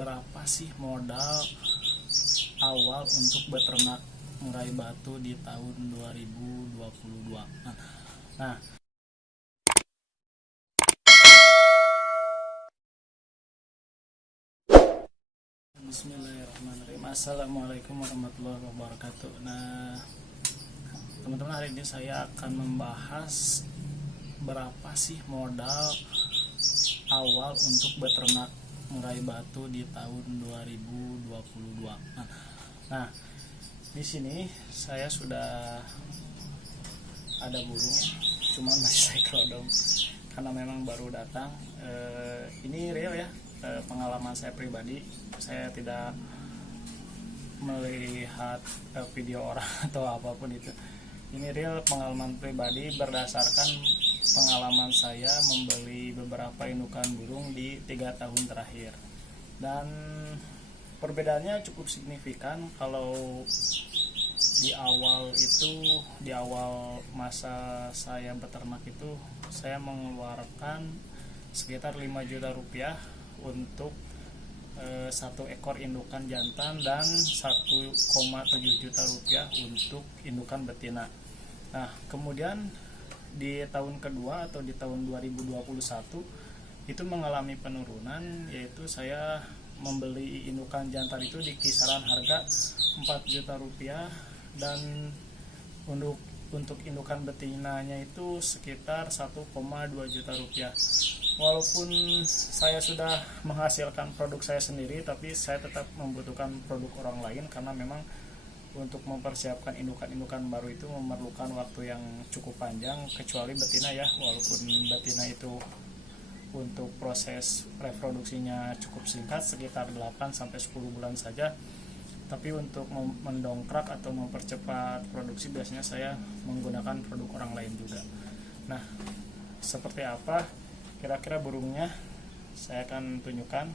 berapa sih modal awal untuk beternak murai batu di tahun 2022. Nah, Bismillahirrahmanirrahim. Assalamualaikum warahmatullahi wabarakatuh. Nah, teman-teman, hari ini saya akan membahas berapa sih modal awal untuk beternak murai batu di tahun 2022. Nah, di sini saya sudah ada burung, cuman masih saya kerodong karena memang baru datang. Ini real ya, pengalaman saya pribadi. Saya tidak melihat video orang atau apapun itu. Ini real pengalaman pribadi berdasarkan pengalaman saya membeli beberapa indukan burung di 3 tahun terakhir. Dan perbedaannya cukup signifikan. Kalau di awal masa saya beternak itu, saya mengeluarkan sekitar 5 juta rupiah untuk 1 ekor indukan jantan dan 1,7 juta rupiah untuk indukan betina. Nah, kemudian di tahun kedua atau di tahun 2021 itu mengalami penurunan, yaitu saya membeli indukan jantan itu di kisaran harga 4 juta rupiah dan untuk indukan betinanya itu sekitar 1,2 juta rupiah. Walaupun saya sudah menghasilkan produk saya sendiri, tapi saya tetap membutuhkan produk orang lain karena memang untuk mempersiapkan indukan-indukan baru itu memerlukan waktu yang cukup panjang, kecuali betina ya. Walaupun betina itu untuk proses reproduksinya cukup singkat, sekitar 8-10 bulan saja, tapi untuk mendongkrak atau mempercepat produksi biasanya saya menggunakan produk orang lain juga. Nah, seperti apa kira-kira burungnya saya akan tunjukkan.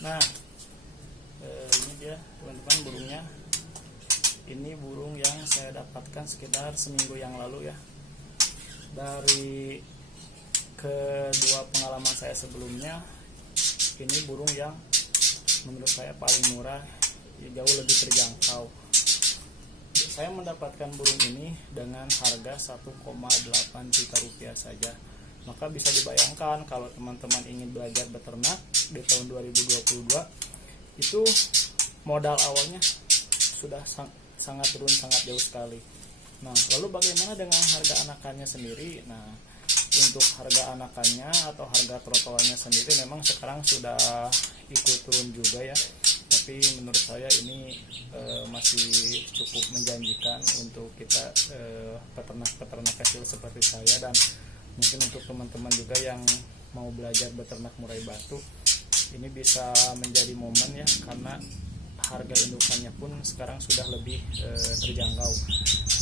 Nah, ini dia teman-teman burungnya. Ini burung yang saya dapatkan sekitar seminggu yang lalu ya. Dari kedua pengalaman saya sebelumnya, ini burung yang menurut saya paling murah, jauh lebih terjangkau. Saya mendapatkan burung ini dengan harga 1,8 juta rupiah saja. Maka bisa dibayangkan kalau teman-teman ingin belajar beternak di tahun 2022, itu modal awalnya sudah sangat turun, sangat jauh sekali. Nah, lalu bagaimana dengan harga anakannya sendiri? Nah, untuk harga anakannya atau harga trotoarnya sendiri memang sekarang sudah ikut turun juga ya. Tapi menurut saya ini masih cukup menjanjikan untuk kita peternak-peternak kecil seperti saya, dan mungkin untuk teman-teman juga yang mau belajar beternak murai batu, ini bisa menjadi momen ya, karena harga indukannya pun sekarang sudah lebih terjangkau.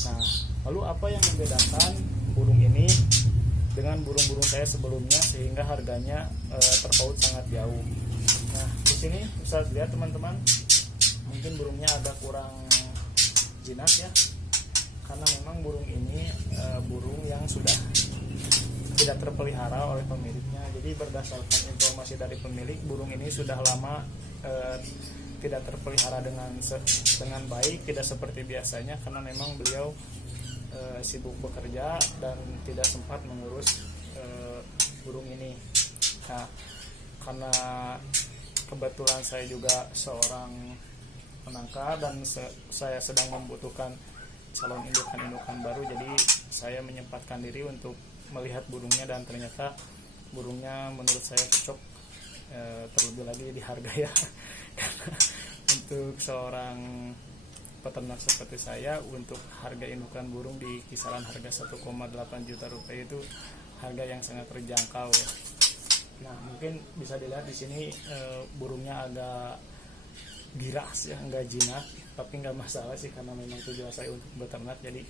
Nah, lalu apa yang membedakan burung ini dengan burung-burung saya sebelumnya sehingga harganya terpaut sangat jauh? Nah, di sini bisa lihat teman-teman, mungkin burungnya agak kurang jinak ya, karena memang burung ini burung yang sudah tidak terpelihara oleh pemiliknya. Jadi berdasarkan informasi dari pemilik, burung ini sudah lama tidak terpelihara dengan baik, tidak seperti biasanya karena memang beliau sibuk bekerja dan tidak sempat mengurus burung ini. Nah, karena kebetulan saya juga seorang penangkar dan saya sedang membutuhkan calon indukan-indukan baru, jadi saya menyempatkan diri untuk melihat burungnya, dan ternyata burungnya menurut saya cocok, terlebih lagi di harga ya. Karena untuk seorang peternak seperti saya, untuk harga indukan burung di kisaran harga 1,8 juta rupiah itu harga yang sangat terjangkau ya. Nah, mungkin bisa dilihat di sini burungnya agak giras ya, enggak jinak, tapi enggak masalah sih karena memang tujuan saya untuk beternak. Jadi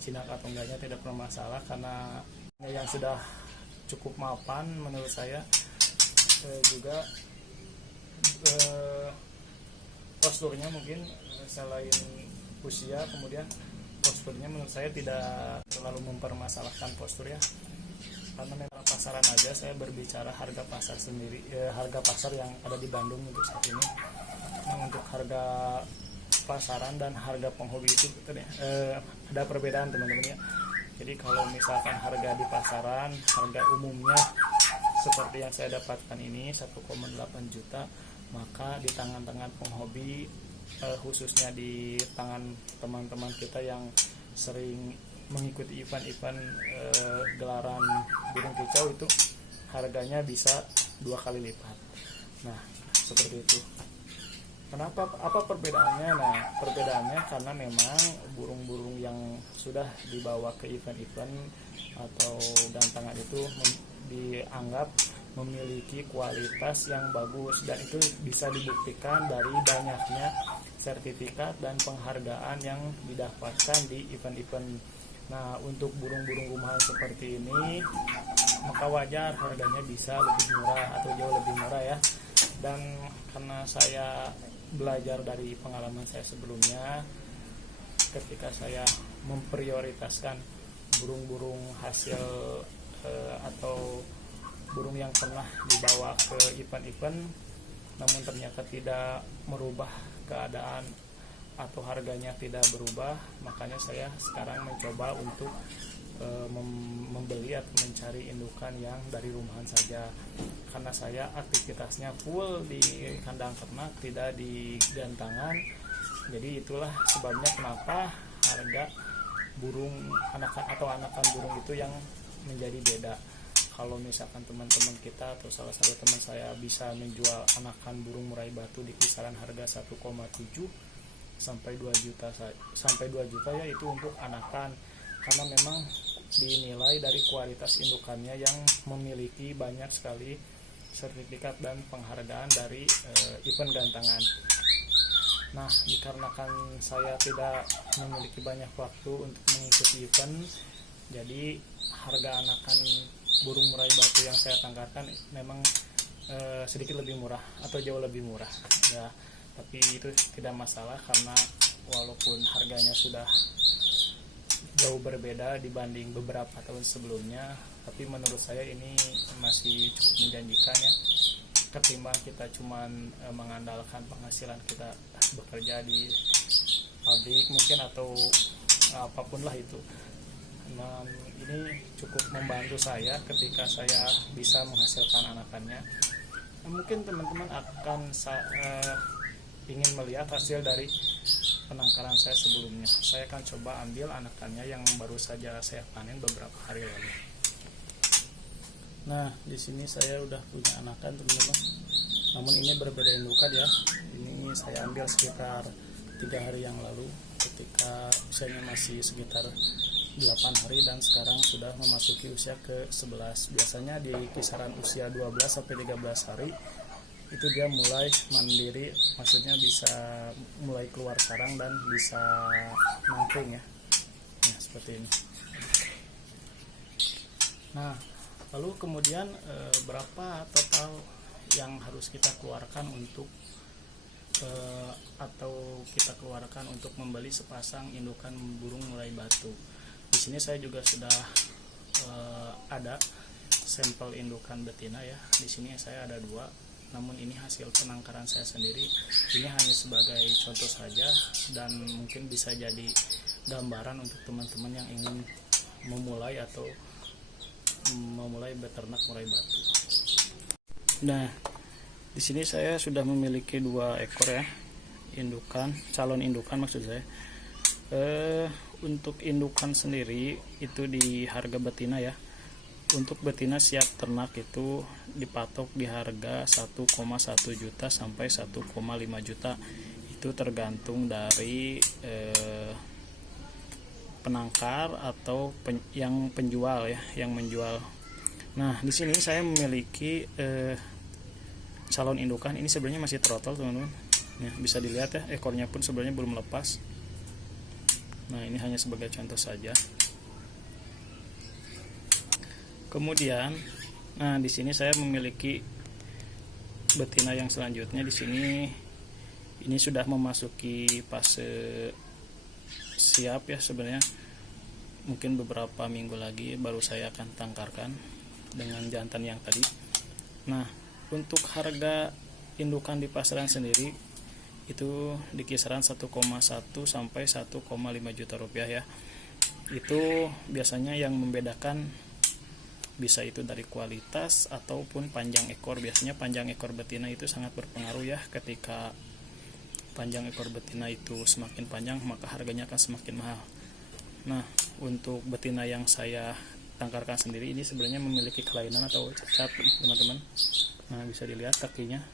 jinak atau enggaknya tidak bermasalah karena yang sudah cukup mapan menurut saya. Juga posturnya mungkin selain usia, kemudian posturnya menurut saya tidak terlalu mempermasalahkan postur ya, karena memang pas pasaran aja, saya berbicara harga pasar sendiri, harga pasar yang ada di Bandung untuk saat ini. Nah, untuk harga pasaran dan harga penghobi itu ada perbedaan teman-teman ya. Jadi kalau misalkan harga di pasaran, harga umumnya seperti yang saya dapatkan ini 1,8 juta, maka di tangan-tangan penghobi, khususnya di tangan teman-teman kita yang sering mengikuti event-event gelaran burung kicau, itu harganya bisa 2 kali lipat. Nah, seperti itu. Kenapa? Apa perbedaannya? Nah, perbedaannya karena memang burung-burung yang sudah dibawa ke event-event atau gantangan itu dianggap memiliki kualitas yang bagus, dan itu bisa dibuktikan dari banyaknya sertifikat dan penghargaan yang didapatkan di event-event. Nah, untuk burung-burung rumahan seperti ini, maka wajar harganya bisa lebih murah atau jauh lebih murah ya. Dan karena saya belajar dari pengalaman saya sebelumnya, ketika saya memprioritaskan burung-burung hasil atau burung yang pernah dibawa ke event-event namun ternyata tidak merubah keadaan atau harganya tidak berubah, makanya saya sekarang mencoba untuk membeli atau mencari indukan yang dari rumahan saja, karena saya aktivitasnya full di kandang ternak, tidak di gantangan. Jadi itulah sebabnya kenapa harga burung anakan atau anakan burung itu yang menjadi beda. Kalau misalkan teman-teman kita atau salah satu teman saya bisa menjual anakan burung murai batu di kisaran harga 1,7 sampai 2 juta ya, itu untuk anakan, karena memang dinilai dari kualitas indukannya yang memiliki banyak sekali sertifikat dan penghargaan dari event gantangan. Nah, dikarenakan saya tidak memiliki banyak waktu untuk mengikuti event, jadi harga anakan burung murai batu yang saya tanggarkan memang sedikit lebih murah atau jauh lebih murah ya. Tapi itu tidak masalah, karena walaupun harganya sudah jauh berbeda dibanding beberapa tahun sebelumnya, tapi menurut saya ini masih cukup menjanjikan ya, ketimbang kita cuman mengandalkan penghasilan kita bekerja di pabrik mungkin atau apapun lah itu. Nah, ini cukup membantu saya ketika saya bisa menghasilkan anakannya. Nah, mungkin teman-teman akan ingin melihat hasil dari penangkaran saya sebelumnya. Saya akan coba ambil anakannya yang baru saja saya panen beberapa hari lalu. Nah, di sini saya udah punya anakan teman-teman. Namun ini berbeda indukan ya. Ini saya ambil sekitar 3 hari yang lalu, ketika usianya masih sekitar 8 hari dan sekarang sudah memasuki usia ke-11. Biasanya di kisaran usia 12 sampai 13 hari itu dia mulai mandiri, maksudnya bisa mulai keluar sarang dan bisa nangkring ya. Nah, seperti ini. Nah, lalu kemudian berapa total yang harus kita keluarkan untuk atau kita keluarkan untuk membeli sepasang indukan burung murai batu. Di sini saya juga sudah ada sampel indukan betina ya. Di sini saya ada 2. Namun ini hasil penangkaran saya sendiri. Ini hanya sebagai contoh saja dan mungkin bisa jadi gambaran untuk teman-teman yang ingin memulai atau memulai beternak murai batu. Nah, di sini saya sudah memiliki 2 ekor ya, indukan, calon indukan maksud saya. Untuk indukan sendiri itu di harga betina ya. Untuk betina siap ternak itu dipatok di harga 1,1 juta sampai 1,5 juta. Itu tergantung dari penangkar atau yang penjual ya, yang menjual. Nah, di sini saya memiliki calon indukan. Ini sebenarnya masih trotol teman-teman. Ya, bisa dilihat ya, ekornya pun sebenarnya belum lepas. Nah, ini hanya sebagai contoh saja. Kemudian, nah di sini saya memiliki betina yang selanjutnya. Di sini ini sudah memasuki fase siap ya sebenarnya. Mungkin beberapa minggu lagi baru saya akan tangkarkan. dengan jantan yang tadi. Nah, untuk harga indukan di pasaran sendiri itu di kisaran 1,1 sampai 1,5 juta rupiah ya. Itu biasanya yang membedakan bisa itu dari kualitas ataupun panjang ekor. Biasanya panjang ekor betina itu sangat berpengaruh ya. Ketika panjang ekor betina itu semakin panjang, maka harganya akan semakin mahal. Nah, untuk betina yang saya tangkarkan sendiri ini sebenarnya memiliki kelainan atau cacat, teman-teman. Nah, bisa dilihat kakinya.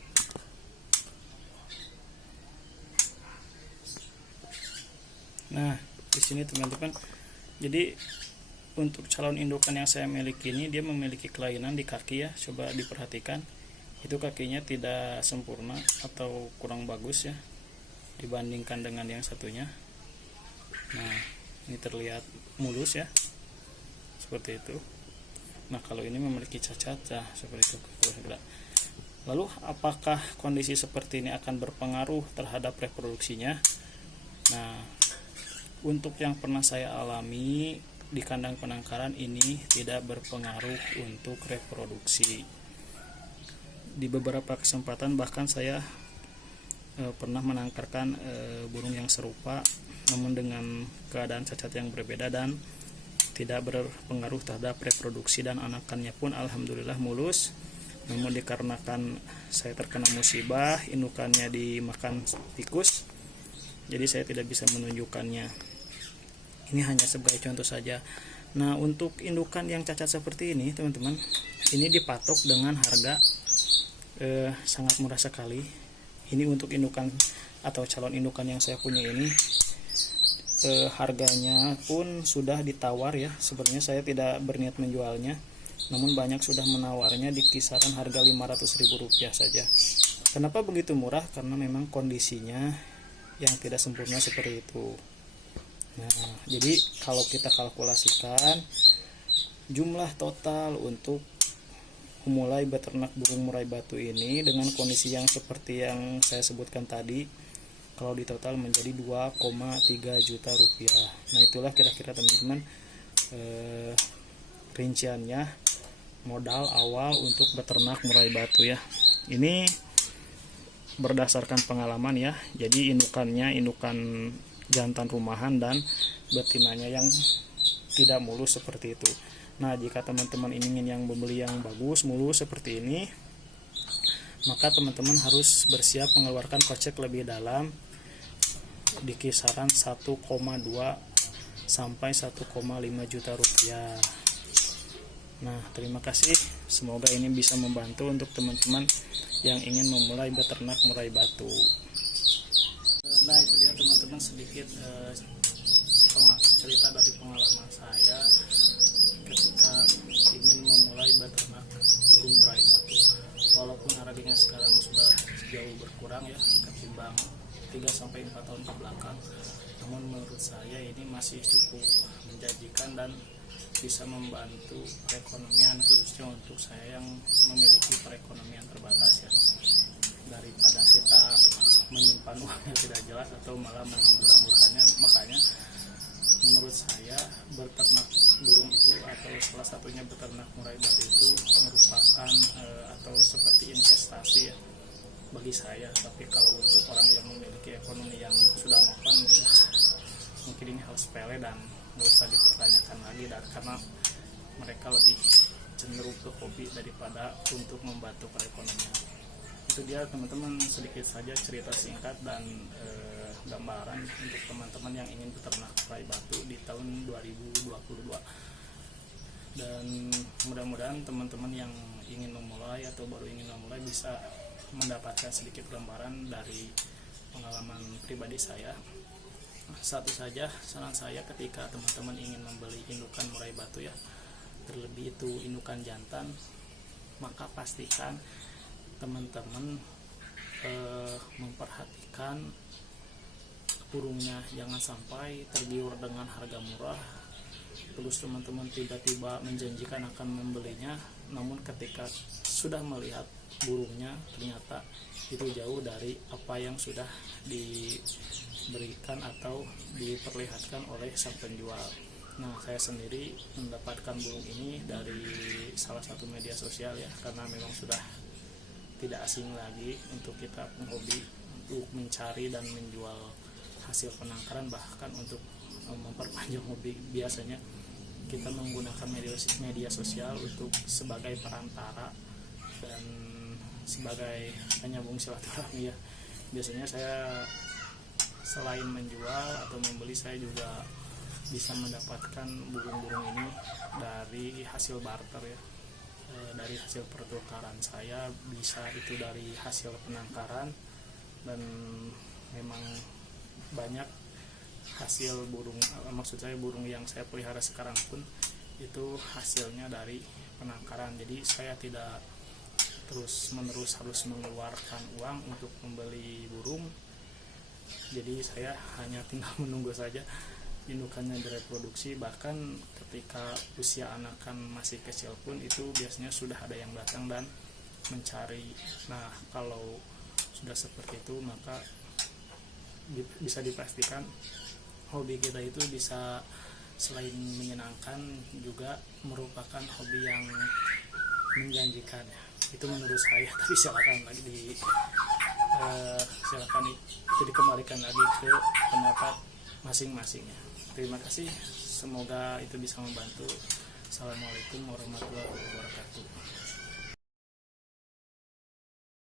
Nah, di sini teman-teman. Jadi untuk calon indukan yang saya miliki ini dia memiliki kelainan di kaki ya. Coba diperhatikan. Itu kakinya tidak sempurna atau kurang bagus ya dibandingkan dengan yang satunya. Nah, ini terlihat mulus ya. Seperti itu. Nah, kalau ini memiliki cacat ya seperti itu. Lalu apakah kondisi seperti ini akan berpengaruh terhadap reproduksinya? Nah, untuk yang pernah saya alami di kandang penangkaran ini tidak berpengaruh untuk reproduksi. Di beberapa kesempatan bahkan saya pernah menangkarkan burung yang serupa namun dengan keadaan cacat yang berbeda dan tidak berpengaruh terhadap reproduksi, dan anakannya pun alhamdulillah mulus. Namun dikarenakan saya terkena musibah, indukannya dimakan tikus, jadi saya tidak bisa menunjukkannya. Ini hanya sebagai contoh saja. Nah, untuk indukan yang cacat seperti ini teman-teman, ini dipatok dengan harga sangat murah sekali. Ini untuk indukan atau calon indukan yang saya punya ini, harganya pun sudah ditawar ya. Sebenarnya saya tidak berniat menjualnya, namun banyak sudah menawarnya di kisaran harga Rp500.000 saja. Kenapa begitu murah? Karena memang kondisinya yang tidak sempurna seperti itu. Nah, jadi kalau kita kalkulasikan jumlah total untuk memulai beternak burung murai batu ini dengan kondisi yang seperti yang saya sebutkan tadi, kalau di total menjadi 2,3 juta rupiah. Nah, itulah kira-kira teman-teman rinciannya modal awal untuk beternak murai batu ya. Ini berdasarkan pengalaman ya. Jadi indukannya indukan jantan rumahan dan betinanya yang tidak mulus seperti itu. Nah, jika teman-teman ingin yang membeli yang bagus mulus seperti ini, maka teman-teman harus bersiap mengeluarkan kocek lebih dalam di kisaran 1,2 sampai 1,5 juta rupiah. Nah, terima kasih. Semoga ini bisa membantu untuk teman-teman yang ingin memulai beternak murai batu. Nah, itu dia teman-teman sedikit cerita dari pengalaman saya ketika ingin memulai beternak burung murai batu. Walaupun harganya sekarang sudah jauh berkurang ya ketimbang 3-4 tahun ke belakang, namun menurut saya ini masih cukup menjanjikan dan bisa membantu perekonomian, khususnya untuk saya yang memiliki perekonomian terbatas ya. Daripada kita menyimpan uang yang tidak jelas atau malah menghambur-hamburkannya, makanya menurut saya beternak burung itu atau salah satunya beternak murai batu itu merupakan atau seperti investasi ya bagi saya. Tapi kalau untuk orang yang memiliki ekonomi yang sudah mapan, mungkin ini hal sepele dan nggak usah dipertanyakan lagi, dan karena mereka lebih cenderung ke hobi daripada untuk membantu perekonomian. Itu dia teman-teman, sedikit saja cerita singkat dan gambaran untuk teman-teman yang ingin beternak murai batu di tahun 2022. Dan mudah-mudahan teman-teman yang ingin memulai atau baru ingin memulai bisa mendapatkan sedikit gambaran dari pengalaman pribadi saya. Satu saja saran saya ketika teman-teman ingin membeli indukan murai batu ya, terlebih itu indukan jantan, maka pastikan teman-teman memperhatikan burungnya, jangan sampai tergiur dengan harga murah terus teman-teman tiba-tiba menjanjikan akan membelinya, namun ketika sudah melihat burungnya ternyata itu jauh dari apa yang sudah diberikan atau diperlihatkan oleh sang penjual. Nah, saya sendiri mendapatkan burung ini dari salah satu media sosial ya, karena memang sudah tidak asing lagi untuk kita penghobi untuk mencari dan menjual hasil penangkaran, bahkan untuk memperpanjang hobi. Biasanya kita menggunakan media sosial untuk sebagai perantara dan sebagai penyambung silaturahmi ya. Biasanya saya selain menjual atau membeli, saya juga bisa mendapatkan burung-burung ini dari hasil barter ya, dari hasil pertukaran. Saya bisa itu dari hasil penangkaran, dan memang banyak hasil burung, maksud saya burung yang saya pelihara sekarang pun itu hasilnya dari penangkaran. Jadi saya tidak terus menerus harus mengeluarkan uang untuk membeli burung, jadi saya hanya tinggal menunggu saja indukannya direproduksi. Bahkan ketika usia anakan masih kecil pun itu biasanya sudah ada yang datang dan mencari. Nah, kalau sudah seperti itu, maka bisa dipastikan hobi kita itu bisa selain menyenangkan juga merupakan hobi yang menjanjikan ya. Itu menurut saya, tapi silakan itu dikembalikan lagi ke pendapat masing-masingnya. Terima kasih, semoga itu bisa membantu. Assalamualaikum warahmatullahi wabarakatuh.